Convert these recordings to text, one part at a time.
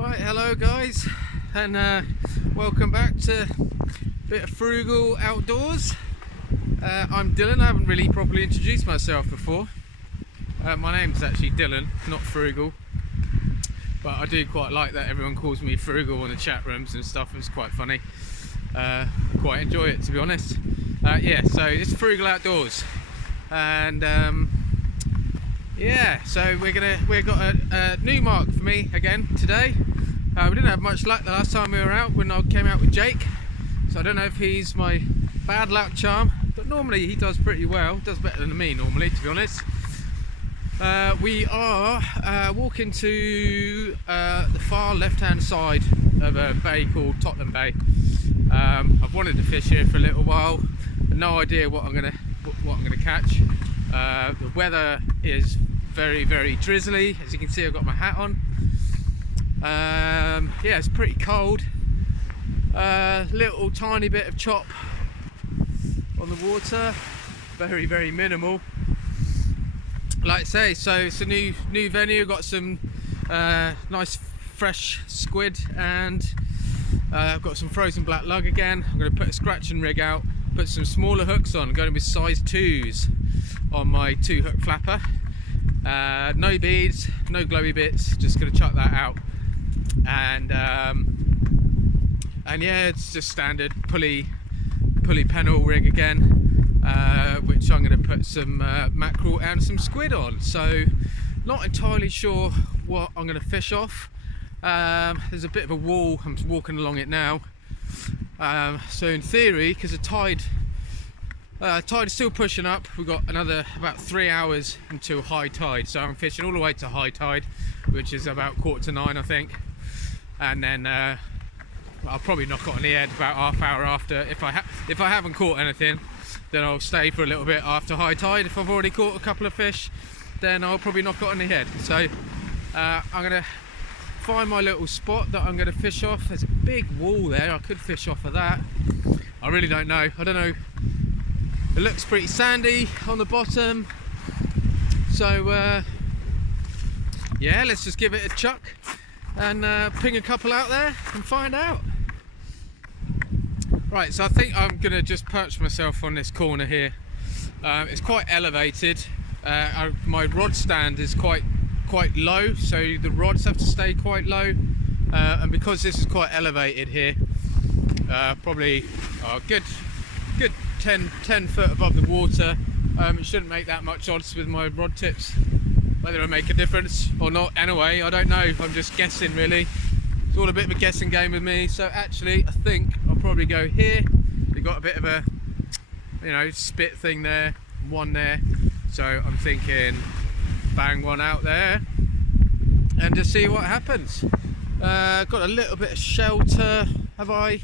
Right, hello guys, and welcome back to a bit of Frugal Outdoors. I'm Dylan. I haven't really properly introduced myself before. My name's actually Dylan, not Frugal, but I do quite like that everyone calls me Frugal in the chat rooms and stuff. It's quite funny. I quite enjoy it, to be honest. Yeah, so it's Frugal Outdoors, and yeah, so we've got a new mark for me again today. We didn't have much luck the last time we were out when I came out with Jake, so I don't know if he's my bad luck charm, but normally he does pretty well, does better than me normally, to be honest. We are walking to the far left hand side of a bay called Totlnad Bay. I've wanted to fish here for a little while, but no idea what I'm gonna catch. The weather is very drizzly, as you can see. I've got my hat on. Yeah, it's pretty cold. Little tiny bit of chop on the water, very minimal. Like I say, so it's a new venue. Got some nice fresh squid, and I've got some frozen black lug again. I'm going to put a scratching rig out, put some smaller hooks on, going with size 2s on my 2-hook flapper. No beads, no glowy bits, just going to chuck that out. And yeah, it's just standard pulley pennel rig again, which I'm going to put some mackerel and some squid on. So not entirely sure what I'm going to fish off. There's a bit of a wall, I'm walking along it now. So in theory, because the tide is still pushing up, we've got another about 3 hours until high tide, so I'm fishing all the way to high tide, which is about 8:45, I think. And then I'll probably knock it on the head about half hour after. If I haven't caught anything, then I'll stay for a little bit after high tide. If I've already caught a couple of fish, then I'll probably knock it on the head. So I'm gonna find my little spot that I'm gonna fish off. There's a big wall there, I could fish off of that. I really don't know. I don't know. It looks pretty sandy on the bottom. So yeah, let's just give it a chuck and ping a couple out there and find out. Right, so I think I'm gonna just perch myself on this corner here. It's quite elevated. My rod stand is quite low, so the rods have to stay quite low, and because this is quite elevated here, probably a good 10 foot above the water, it shouldn't make that much odds with my rod tips whether it'll make a difference or not. Anyway, I don't know, I'm just guessing really. It's all a bit of a guessing game with me. So actually I think I'll probably go here. We've got a bit of a, you know, spit thing there, one there, so I'm thinking bang one out there and just see what happens. Got a little bit of shelter, have I?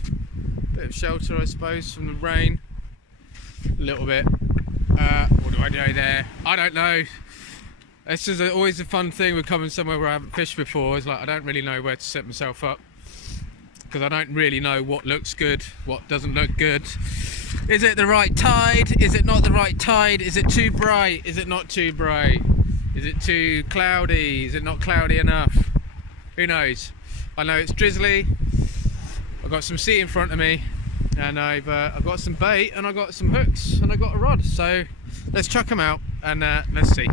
Bit of shelter, I suppose, from the rain. A little bit. What do I do there? I don't know. This is always a fun thing with coming somewhere where I haven't fished before. It's like I don't really know where to set myself up, because I don't really know what looks good, what doesn't look good. Is it the right tide? Is it not the right tide? Is it too bright? Is it not too bright? Is it too cloudy? Is it not cloudy enough? Who knows? I know it's drizzly. I've got some sea in front of me, and I've got some bait, and I've got some hooks, and I've got a rod. So let's chuck them out and let's see.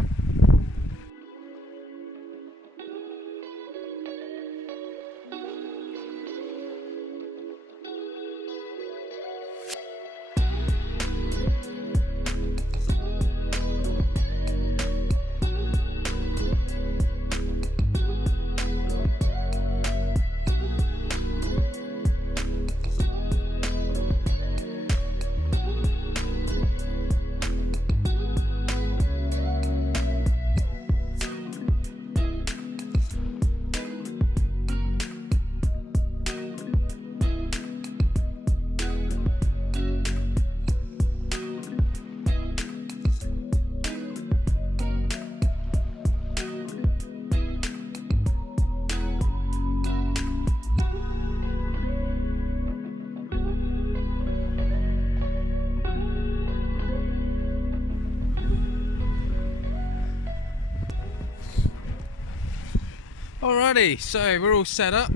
Alrighty, so we're all set up.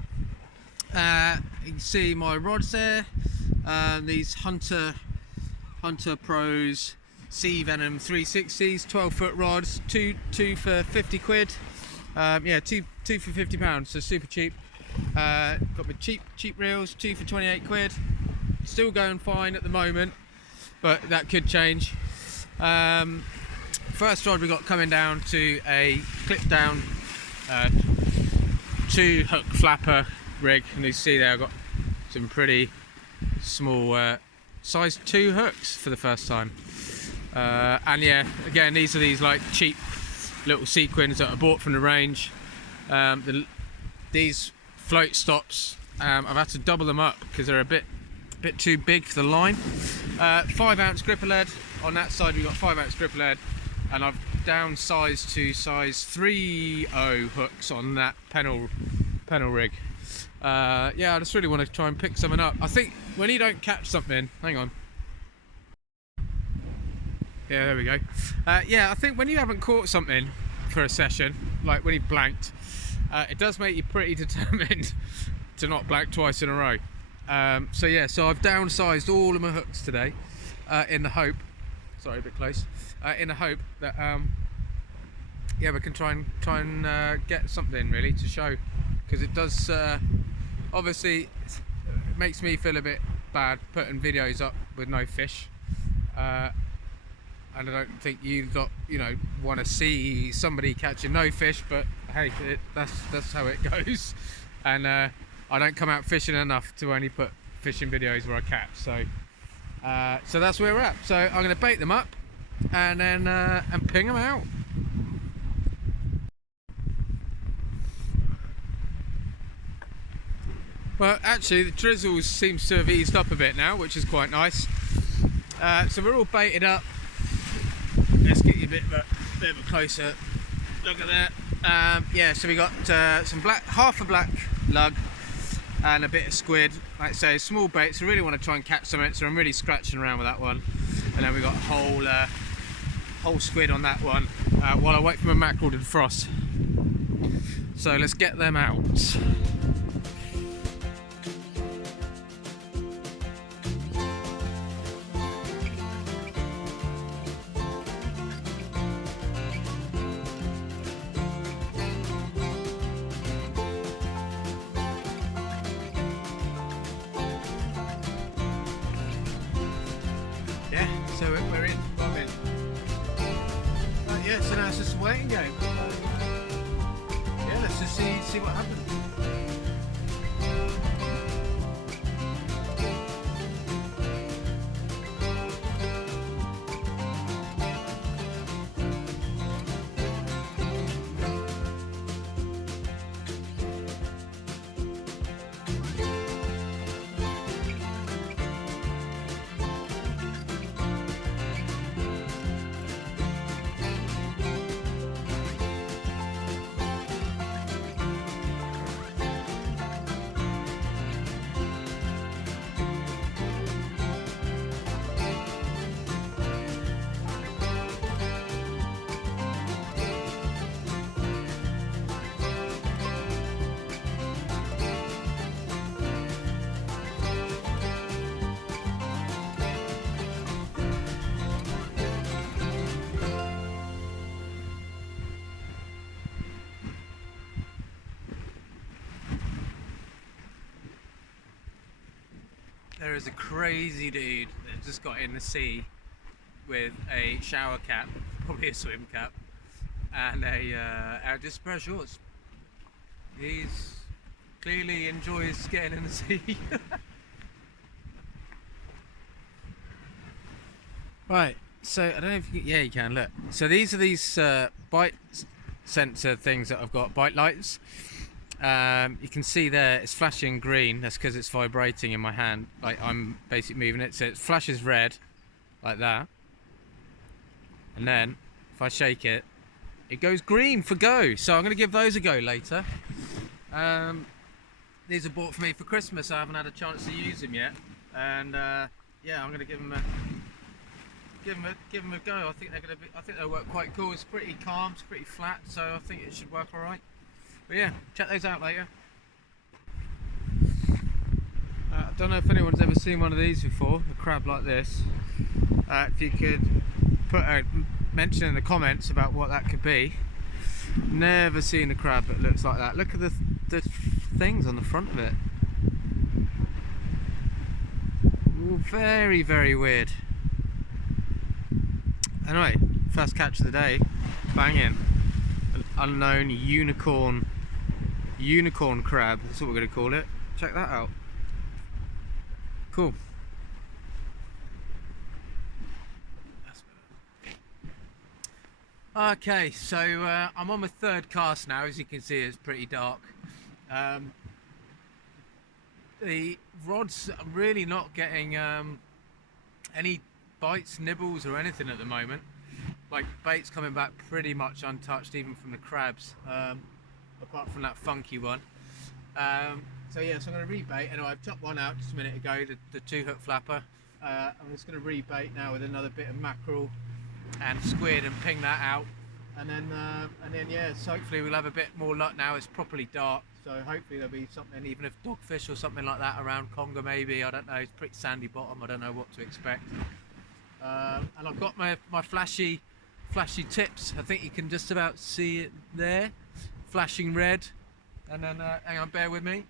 You can see my rods there. These Hunter Pros Sea Venom 360s, 12-foot rods, two for 50 quid. Yeah, two for £50, so super cheap. Got my cheap reels, 2 for 28 quid. Still going fine at the moment, but that could change. First rod we got coming down to a clip down 2-hook flapper rig, and you see there I've got some pretty small size 2 hooks for the first time. And yeah, again, these are these like cheap little sequins that I bought from the range. These float stops, I've had to double them up because they're a bit too big for the line. 5-ounce gripper lead. On that side we've got 5-ounce gripper lead, and I've downsized to size 3.0 hooks on that panel rig. Yeah, I just really want to try and pick something up. I think when you don't catch something, hang on. Yeah, there we go. Yeah, I think when you haven't caught something for a session, like when you've blanked, it does make you pretty determined to not blank twice in a row. So yeah, so I've downsized all of my hooks today, in the hope, sorry, a bit close, in the hope that yeah, we can try and get something really to show, because it does obviously it makes me feel a bit bad putting videos up with no fish, and I don't think you know want to see somebody catching no fish, but hey, that's how it goes. And I don't come out fishing enough to only put fishing videos where I catch, so so that's where we're at. So I'm going to bait them up and then and ping them out. Well, actually the drizzle seems to have eased up a bit now, which is quite nice. So we're all baited up. Let's get you a bit of a closer look at that. Yeah, so we got some half a black lug and a bit of squid. Like I say, small baits. I really want to try and catch something, so I'm really scratching around with that one. And then we got whole squid on that one, while I wait for my mackerel to defrost. So let's get them out. Yeah, so we're in. I'm in. Yeah, so now it's just a waiting game. Yeah, let's just see what happens. There is a crazy dude that just got in the sea with a shower cap, probably a swim cap, and a just a pair of shorts. He's clearly enjoys getting in the sea. Right, so I don't know if you can, yeah, you can, look. So these are these bite sensor things that I've got, bite lights. You can see there it's flashing green. That's because it's vibrating in my hand, like I'm basically moving it, so it flashes red like that, and then if I shake it, it goes green for go. So I'm going to give those a go later. These are bought for me for Christmas. I haven't had a chance to use them yet, and yeah, I'm going to give them a go. I think they'll work quite cool. It's pretty calm, it's pretty flat, so I think it should work all right. But yeah, check those out later. I don't know if anyone's ever seen one of these before, a crab like this. If you could put a mention in the comments about what that could be. Never seen a crab that looks like that. Look at the things on the front of it. Ooh, very, very weird. Anyway, first catch of the day, banging. An unknown unicorn crab, that's what we're going to call it. Check that out. Cool. Okay, so I'm on my third cast now. As you can see, it's pretty dark. The rod's really not getting any bites, nibbles or anything at the moment. Like, bait's coming back pretty much untouched, even from the crabs, apart from that funky one. So yeah, so I'm going to rebait. Anyway, I've chopped one out just a minute ago, the 2-hook flapper. I'm just going to rebait now with another bit of mackerel and squid and ping that out. And then yeah, so hopefully we'll have a bit more luck now. It's properly dark, so hopefully there'll be something, even if dogfish or something like that around Conga maybe. I don't know, it's pretty sandy bottom, I don't know what to expect. And I've got my flashy tips. I think you can just about see it there, flashing red. And then hang on, bear with me.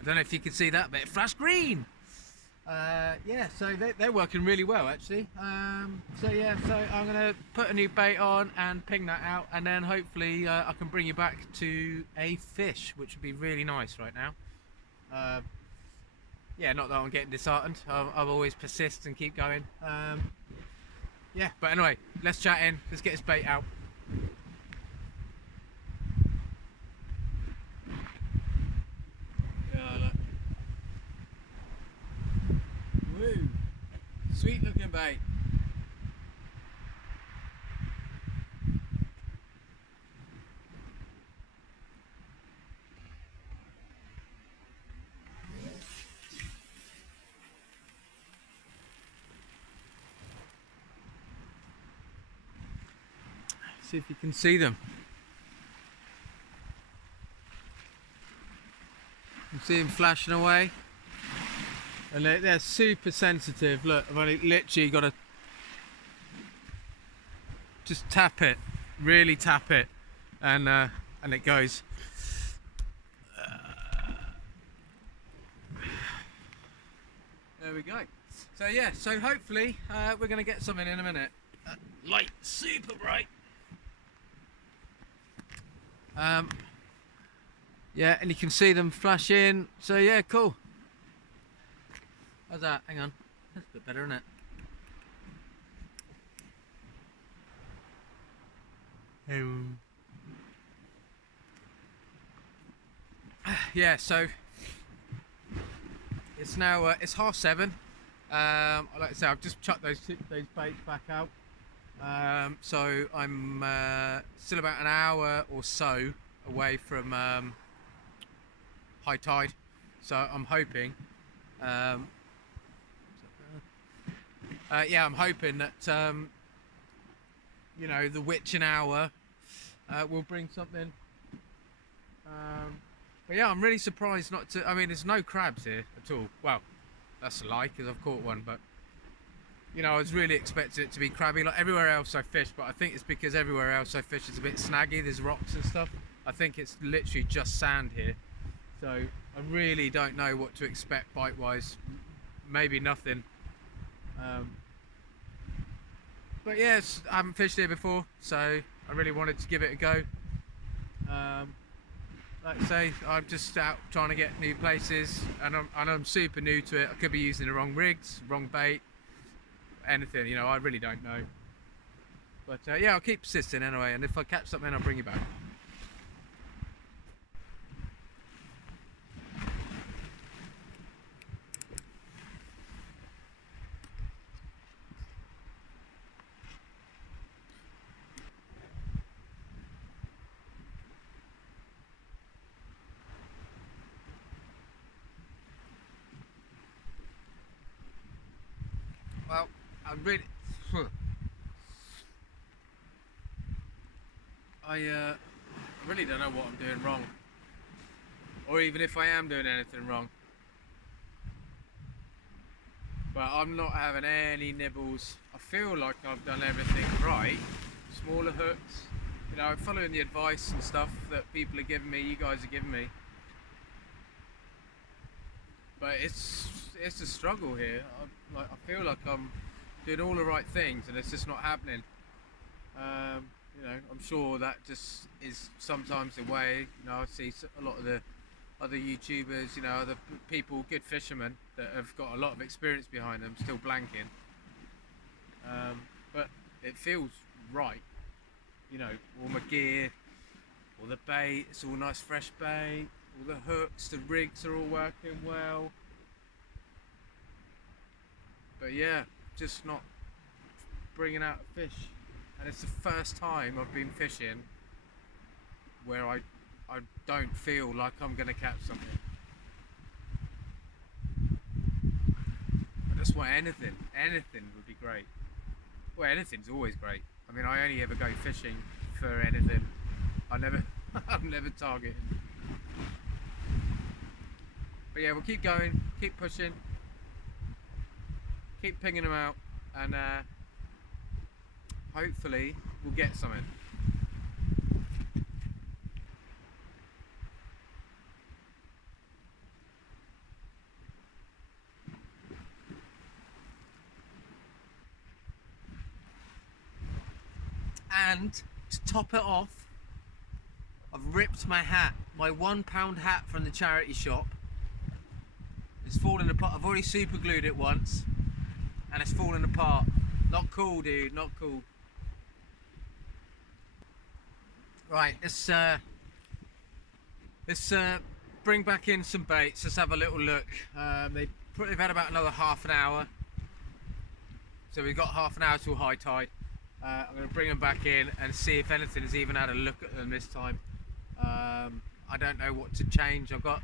I don't know if you can see that, but it flashed green. Yeah, so they're working really well actually. So yeah, so I'm gonna put a new bait on and ping that out, and then hopefully I can bring you back to a fish, which would be really nice right now. Yeah, not that I'm getting disheartened. I'll always persist and keep going. Yeah, but anyway, let's chat in. Let's get this bait out. Woo! Sweet looking bait. See if you can see them. You can see them flashing away. And they're super sensitive. Look, I've only literally got to just tap it, really tap it, and it goes. There we go. So yeah, so hopefully we're going to get something in a minute. Light, super bright. Yeah, and you can see them flash in. So yeah, cool. How's that? Hang on. That's a bit better, isn't it? Yeah, so it's now it's 7:30. Like I say, I've just chucked those baits back out. So I'm still about an hour or so away from high tide. So I'm hoping. Yeah, I'm hoping that you know, the witching hour will bring something. But yeah, I'm really surprised not to. I mean, there's no crabs here at all. Well, that's a lie because I've caught one, but you know, I was really expecting it to be crabby like everywhere else I fish. But I think it's because everywhere else I fish is a bit snaggy. There's rocks and stuff. I think it's literally just sand here, so I really don't know what to expect bite-wise. Maybe nothing. But yes, I haven't fished here before, so I really wanted to give it a go. Like I say, I'm just out trying to get new places, and I'm super new to it. I could be using the wrong rigs, wrong bait, anything, you know, I really don't know. But yeah, I'll keep persisting anyway, and if I catch something, I'll bring you back. Well, I'm really... I really don't know what I'm doing wrong. Or even if I am doing anything wrong. But I'm not having any nibbles. I feel like I've done everything right. Smaller hooks, you know, following the advice and stuff that people are giving me, you guys are giving me. But it's a struggle here. I feel like I'm doing all the right things and it's just not happening. You know, I'm sure that just is sometimes the way. You know, I see a lot of the other YouTubers, you know, other people, good fishermen that have got a lot of experience behind them, still blanking. But it feels right. You know, all my gear, all the bait, it's all nice fresh bait, all the hooks, the rigs are all working well. But yeah, just not bringing out a fish. And it's the first time I've been fishing where I don't feel like I'm going to catch something. I just want anything would be great. Well, anything's always great. I mean, I only ever go fishing for anything. I'm never targeting. But yeah, we'll keep going, keep pushing, keep pinging them out, and hopefully we'll get something. And to top it off, I've ripped my hat, my £1 hat from the charity shop. It's falling apart. I've already super glued it once and it's falling apart. Not cool, dude, not cool. Right, let's bring back in some baits. Let's have a little look. They've had about another half an hour, so we've got half an hour till high tide. I'm going to bring them back in and see if anything has even had a look at them this time. I don't know what to change. I'm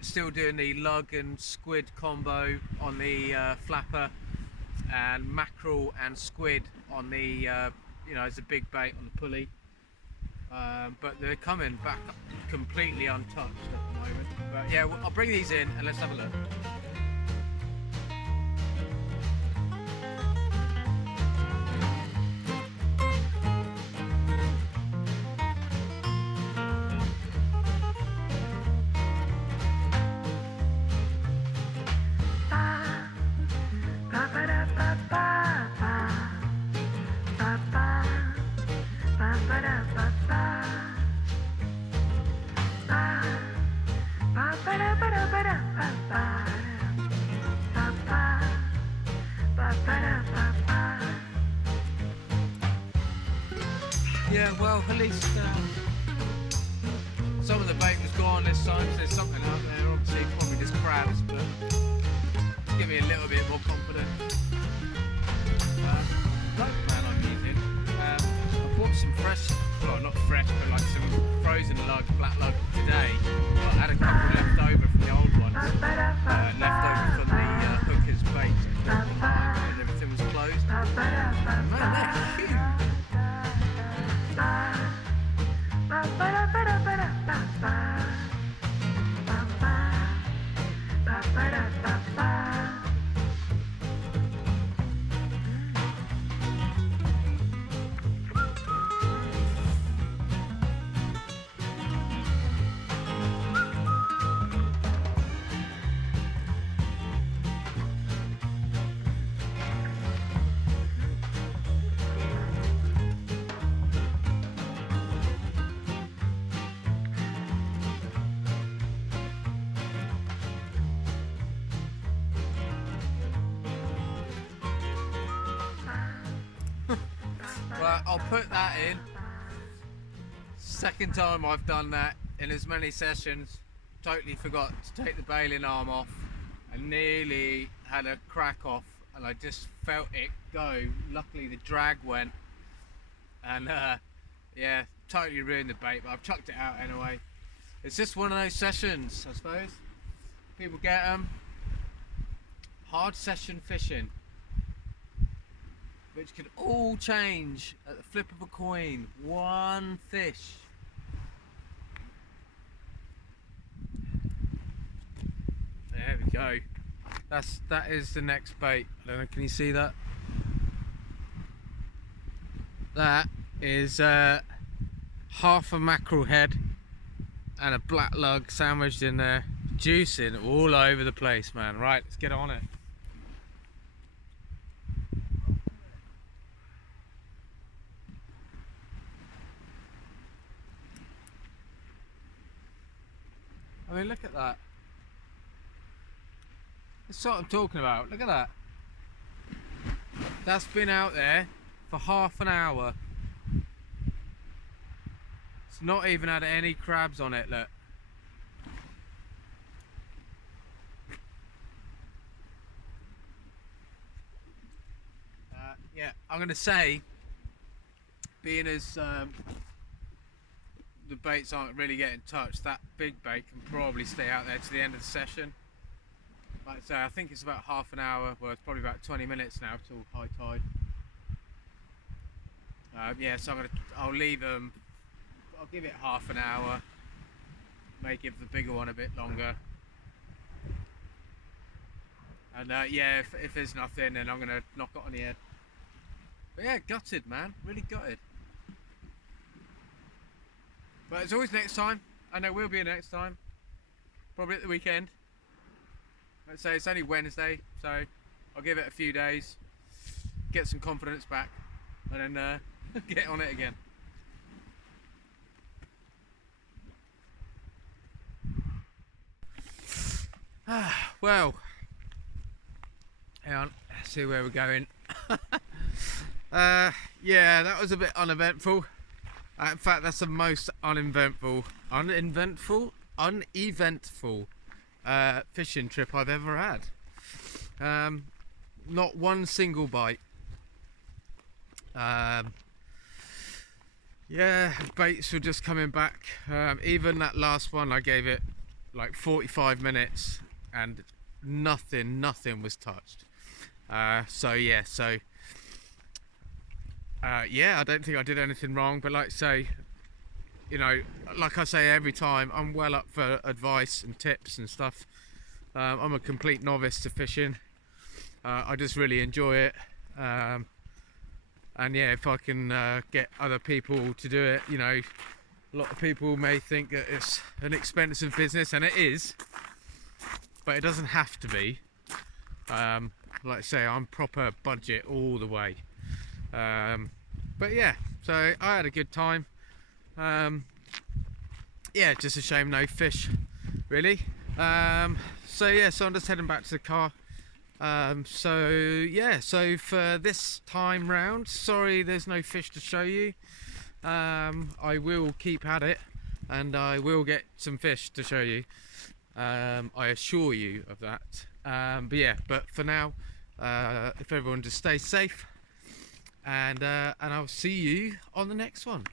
still doing the lug and squid combo on the flapper, and mackerel and squid on the you know, as a big bait on the pulley. But they're coming back completely untouched at the moment. But yeah, I'll bring these in and let's have a look. Yeah, well, at least some of the bait was gone this time, so there's something out there. Obviously, probably just crabs, but give me a little bit more confidence. Lugman I'm using. I bought some fresh, well, not fresh, but like some frozen lug, black lug today. Well, I had a couple left over from the old ones, left over from the hooker's bait, and everything was closed. Man, they're huge. Right, I'll put that in. Second time I've done that in as many sessions. Totally forgot to take the bailing arm off. I nearly had a crack off and I just felt it go. Luckily the drag went and yeah, totally ruined the bait, but I've chucked it out anyway. It's just one of those sessions, I suppose. People get them. Hard session fishing. which could all change at the flip of a coin. One fish. There we go. That is the next bait. I don't know, can you see that? That is half a mackerel head and a black lug sandwiched in there, juicing all over the place, man. Right, let's get on it. I mean, look at that. That's what I'm talking about. Look at that. That's been out there for half an hour. It's not even had any crabs on it, look. Yeah, I'm gonna say, being as the baits aren't really getting touched, that big bait can probably stay out there to the end of the session. Like I say, I think it's about half an hour, well it's probably about 20 minutes now till high tide. Yeah, so I'll leave them, I'll give it half an hour, may give the bigger one a bit longer. And yeah, if there's nothing, then I'm gonna knock it on the head. But yeah, gutted, man, really gutted. But it's always next time. I know we'll be next time. Probably at the weekend. Let's say it's only Wednesday, so I'll give it a few days, get some confidence back, and then get on it again. Well, hang on, let's see where we're going. Yeah, that was a bit uneventful. In fact, that's the most uneventful fishing trip I've ever had. Not one single bite. Yeah, baits were just coming back. Even that last one, I gave it like 45 minutes and nothing was touched. So yeah, I don't think I did anything wrong, but like I say, you know, like I say every time, I'm well up for advice and tips and stuff. I'm a complete novice to fishing. I just really enjoy it. And yeah, if I can get other people to do it, you know, a lot of people may think that it's an expensive business, and it is, but it doesn't have to be. Like I say, I'm proper budget all the way. But yeah, so I had a good time. Yeah, just a shame no fish, really. So yeah, so I'm just heading back to the car. So yeah, so for this time round, sorry there's no fish to show you. I will keep at it, and I will get some fish to show you. I assure you of that. But yeah, but for now, if everyone just stays safe, and I'll see you on the next one.